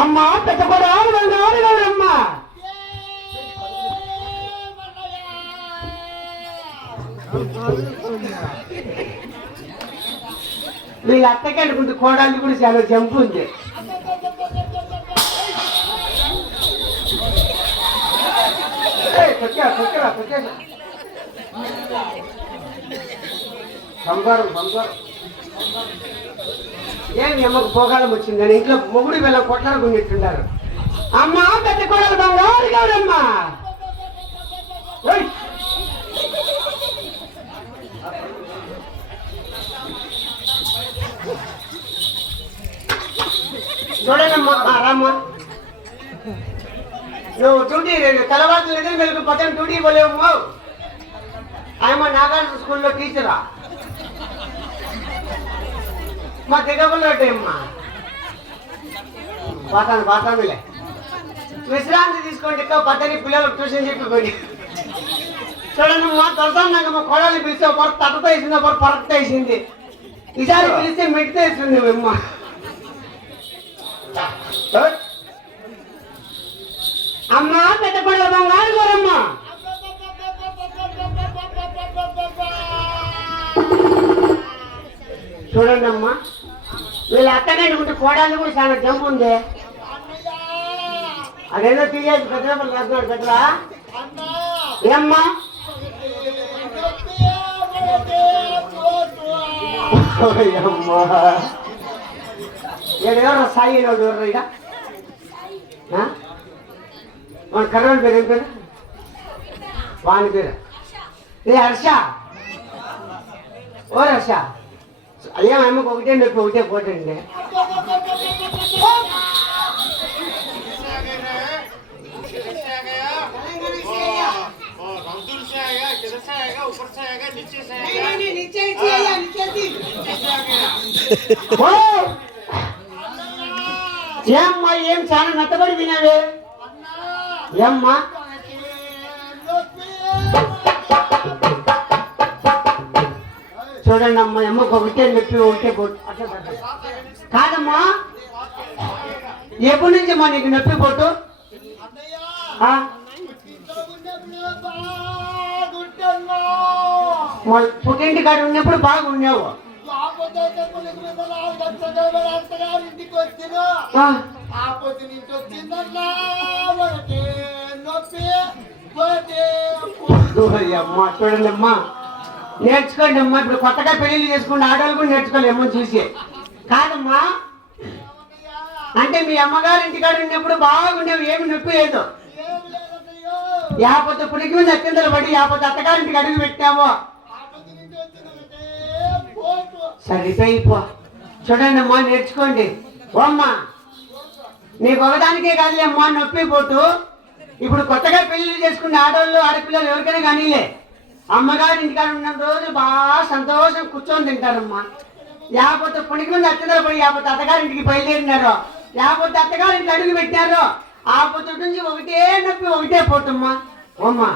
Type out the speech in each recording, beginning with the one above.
అమ్మా పెట్టకూడదు గౌరమ్మ. వీళ్ళ అత్తకి అనుకుంటే కోడానికి కూడా చాలా జంపు ఉంది. బంగారం బంగారం ఏమి అమ్మకు పోగాలం వచ్చింది కానీ ఇంట్లో మొగుడు వీళ్ళ కొట్లాడుకున్నట్టుంటారు. అమ్మ పెద్ద కోడలు బంగారు గౌరమ్మ. చూడనమ్మా రామ్మా, నువ్వు డ్యూటీ తెల్లవారు లేదు వెలుగు పక్కన డ్యూటీ పోలేవు. ఆయమ్మ నాగార్జున స్కూల్లో టీచరా మా దిగబుల్లమ్మా. బాతానులే విశ్రాంతి తీసుకోండి. పద్దరి పిల్లలకు ట్యూషన్ చెప్పిపోయి చూడనమ్మా. తొలసాక మా కోడల్ని పిలిస్తే ఒకరు తట్టతో వేసింది, ఒకరు పరక్తో వేసింది. ఈసారి పిలిస్తే మెట్టితో వేస్తుంది అమ్మ. అమ్మ పెద్ద పడవ బంగారు గోరమ్మ. చూడండి అమ్మా, వీళ్ళ అత్తగంటుకుంటే కోడాలు కూడా చాలా జంపు ఉంది. అదేదో తీయేసి పెద్దలు రాస్తున్నాడు పెద్దలా. ఏమ్మా అమ్మా ఎవరో సాయి ఎవరు ఇక మన కర్రోళ్ళ పేరు ఏం పేరు? వాని పేరు ఏ హర్ష. ఓ హర్ష అయ్యా అమ్మకు ఒకటే నొప్పి ఒకటే పోటండి. ఏమ్మా ఏం చాలా మెత్తబడి వినావే ఏమ్మా? చూడండి అమ్మా, అమ్మకు ఒకటే నొప్పి ఒకటే పోటు. కాదమ్మా ఎప్పటి నుంచి అమ్మా నీకు నొప్పి పోటు? పుట్టింటి కాడ ఉన్నప్పుడు బాగున్నావు. అమ్మా చూడండి అమ్మా, నేర్చుకోండి అమ్మా. ఇప్పుడు కొత్తగా పెళ్లిళ్ళు చేసుకుంటే ఆడవాళ్ళు కూడా నేర్చుకోవాలి అమ్మ చూసి. కాదమ్మా అంటే మీ అమ్మగారి ఇంటికాడ ఉన్నప్పుడు బాగుండేవి, ఏమి నొప్పి లేదు. యాపత్తి పుడికి మీద అత్యంతలు పడి యాపత్తి అత్తగారింటికి అడుగు పెట్టావో సరిపోయిపో. చూడండి అమ్మా నేర్చుకోండి. ఓ అమ్మా నీకు ఒకదానికే కాదులే అమ్మా నొప్పి పోటు. ఇప్పుడు కొత్తగా పెళ్లి చేసుకునే ఆడవాళ్ళు ఆడపిల్లలు ఎవరికైనా కానీలే అమ్మగారి ఇంటికాడ ఉన్న రోజు బాగా సంతోషం కూర్చొని తింటారమ్మా. లేకపోతే పుణికి మీద అత్తగారు పోయి లేకపోతే అత్తగారింటికి బయలుదేరినారో లేకపోతే అత్తగారింటికి అడుగు పెట్టినారో ఆ పొద్దు నుంచి ఒకటే నొప్పి ఒకటే పోటమ్మా. ఓమ్మా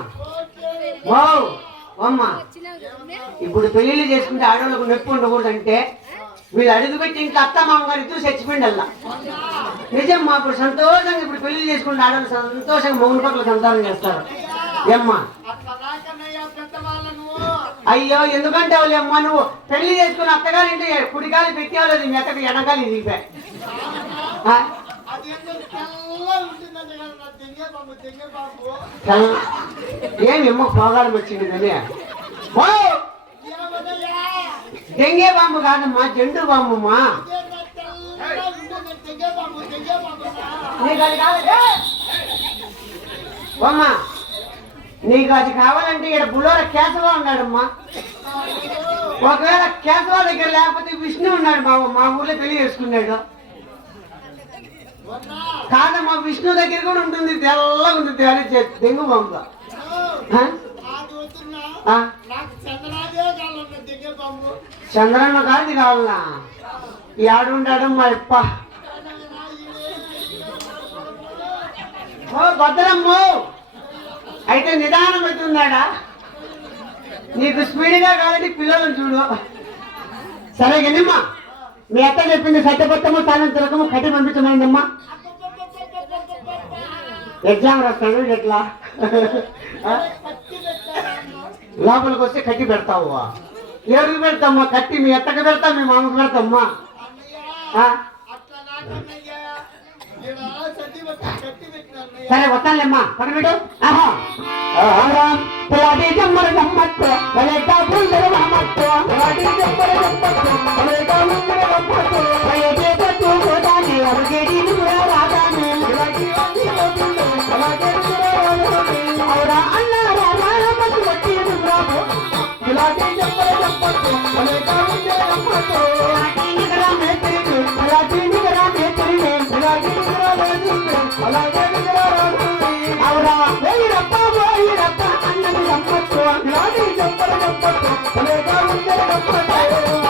ఓ ఓమ్మా ఇప్పుడు పెళ్లిళ్ళు చేసుకుంటే ఆడవాళ్ళకు నొప్పి ఉండకూడదంటే వీళ్ళు అడుగుపెట్టి ఇంట్లో అత్త మామగారు ఇద్దరు చచ్చిపోయిండల్లా. నిజమ్మా ఇప్పుడు సంతోషంగా ఇప్పుడు పెళ్లి చేసుకుంటే ఆడవాళ్ళు సంతోషంగా మౌన పట్ల సంతానం చేస్తారు. ఏమ్మా అయ్యో ఎందుకంటే వాళ్ళు అమ్మా నువ్వు పెళ్లి చేసుకుని అత్తగారి ఇంటి కుడికాలు పెట్టేవాళ్ళు మీ అత్తకి వెనకాలి దిగిపోయి ఏమి అమ్మ పోగాలం వచ్చింది కానీ దెంగే బాంబు కాదమ్మా జండు బాంబమ్మా. అమ్మా నీకు అది కావాలంటే ఇక్కడ బులోర కేశవ ఉన్నాడమ్మా. ఒకవేళ కేశవ దగ్గర లేకపోతే విష్ణు ఉన్నాడు మా ఊర్లో పెళ్లి చేసుకున్నాడు. కాదమ్మా విష్ణు దగ్గర కూడా ఉంటుంది, తెల్లగా ఉంటుంది అని దెంగు బాంబు. చంద్రన్న కాదు కావాలనా ఈ ఆడుంటాడు మా అప్ప. ఓ భద్రమ్మో అయితే నిదానం పెట్టున్నాడా నీకు స్పీడ్గా కాదని పిల్లలను చూడు. సరే గనమ్మా మీ అత్త చెప్పింది సత్యపత్తము తాను తిరగము కట్టి పంపించమందమ్మా. ఎగ్జామ్ రాస్తాడు ఎట్లా లోపలికి వస్తే కట్టి పెడతావు ఎవరికి పెడతామ్మా కట్టి మీ ఎత్తకు పెడతా మీ మామకు పెడతామ్మా సరే వస్తానులేమ్మా పక్కన పెట్టు పిల్లాడి జమ్మర జమ్మత్తు పలేకా పుల్లర మమ్మత్తు పిల్లాడి జమ్మర జమ్మత్తు పలేకా పుల్లర మమ్మత్తు పలేకే పట్టు కోదాని అరగేడి నురా రాగాని పిల్లాడి అంది పోతుంది అలాగే నురా రాగాని అవరా అన్నారా రామత్తు వట్టి నురాబో పిల్లాడి జమ్మర జమ్మత్తు పలేకా పుల్లర మమ్మత్తు పిల్లాడి నిగరా మేతిరి పిల్లాడి నిగరా మేతిరి పిల్లాడి నిగరా లేదుంది అలాగే నిగరా రాగుంది అవరా వేయిరప్ప వేయిరప్ప అన్నది జమ్మత్తు పిల్లాడి జమ్మర జమ్మత్తు పలేకా పుల్లర మమ్మత్తు